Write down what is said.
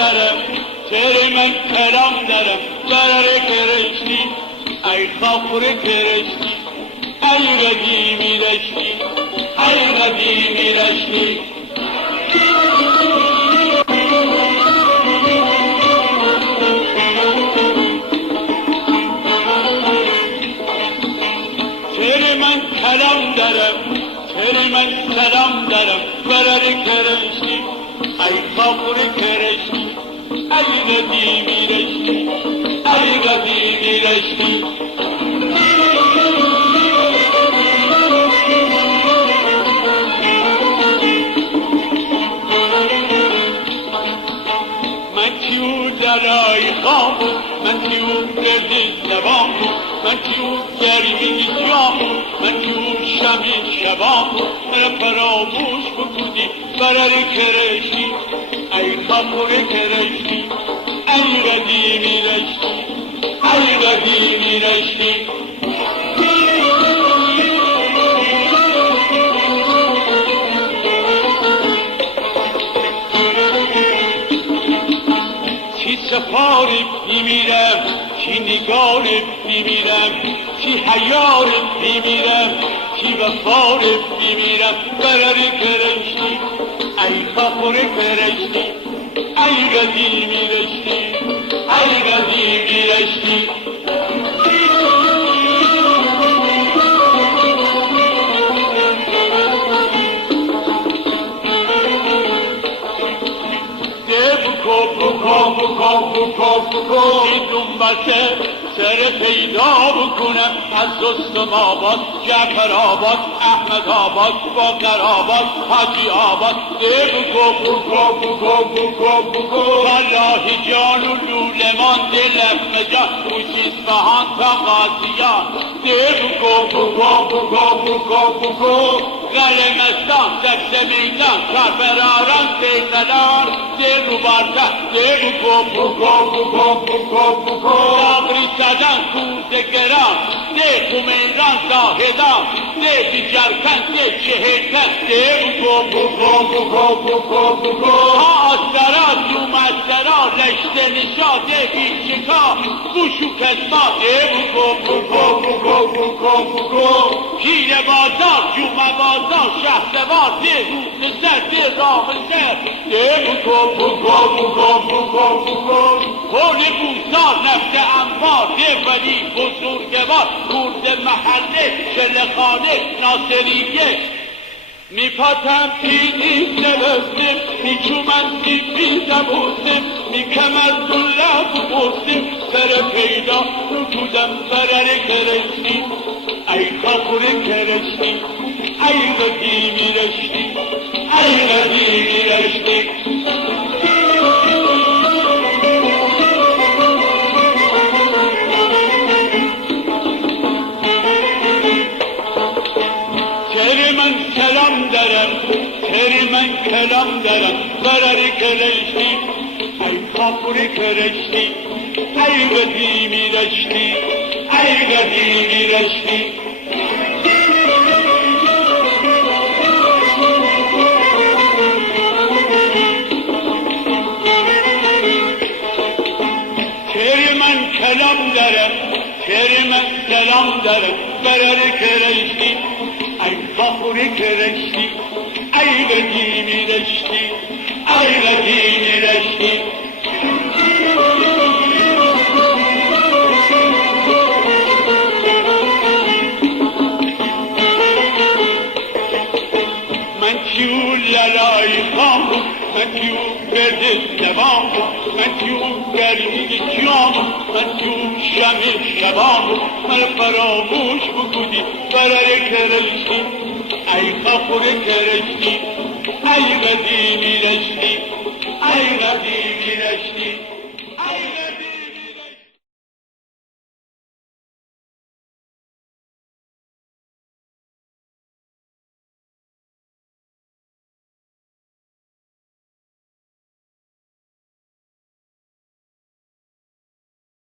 دارم تر من کلام دارم برر کرشتی ای خاخور کرشتی ای قدیمی رشتی ای قدیمی رشتی تر من کلام دارم تر من سلام دارم برر کرشتی ای خاخور کرشتی ای قدیمی رشتی ای قدیمی رشتی من کیو درای خامو من کیو گردی زبامو من کیو گرمی جامو من کیو شمی شبامو من فراموش بکودی برر کرشتی ای خاخور کرشتی ای قدیمی رشتی ای قدیمی رشتی چی سفاری بیمیرم چی نگار بیمیرم چی حیار بیمیرم چی وفار بیمیرم برر کرشتی ای خاخور کرشتی ای قدیمی رشتی ای قدیمی رشتی بکو دنبشه سر پیدا بکنم از رستم آباد جعفر آباد احمد آباد باقر آباد حاجی آباد بکو والله جان و لولمان دلم مجا خوشیز بهان تا قاضیان بکو غلمستان دشت میدان کاربراران دیزلان رو بارده بکو آقری سدن کوزه گران کومیران زاهدان بیجرکن چهرکن بکو آسترا دومسترا رشته نشاده بیچکا بوشو کسما بکو پیر بازار جمعه بازار شهسوار روز سر راه سر خورد بوسار نفت انبار ولی بزرگوار خورد محله شلخانه ناصریه میپاتم پیدی سلسته میچومن سیبی زبوسته میکمر دلت بوسته سر پیدا رو کودم برر کرشتی ای خاخور کرشتی ای قدیمی رشتی ای قدیمی رشتی تر من کلام دارم برر کرشتی ای خاخور کرشتی ای قدیمی رشتی ای قدیمی رشتی تر من کلام دارم تر من سلام دارم برر کرشتی ای خاخور کرشتی ای قدیمی رشتی ای قدیمی رشتی من کیو لالای خامو من کیو گرد زبامو من کیو گرمی جامو من کیو شمی شبامو من فراموش بکودی برر کرشتی ای خاخور کرشتی ای قدیمی رشتی ای قدیمی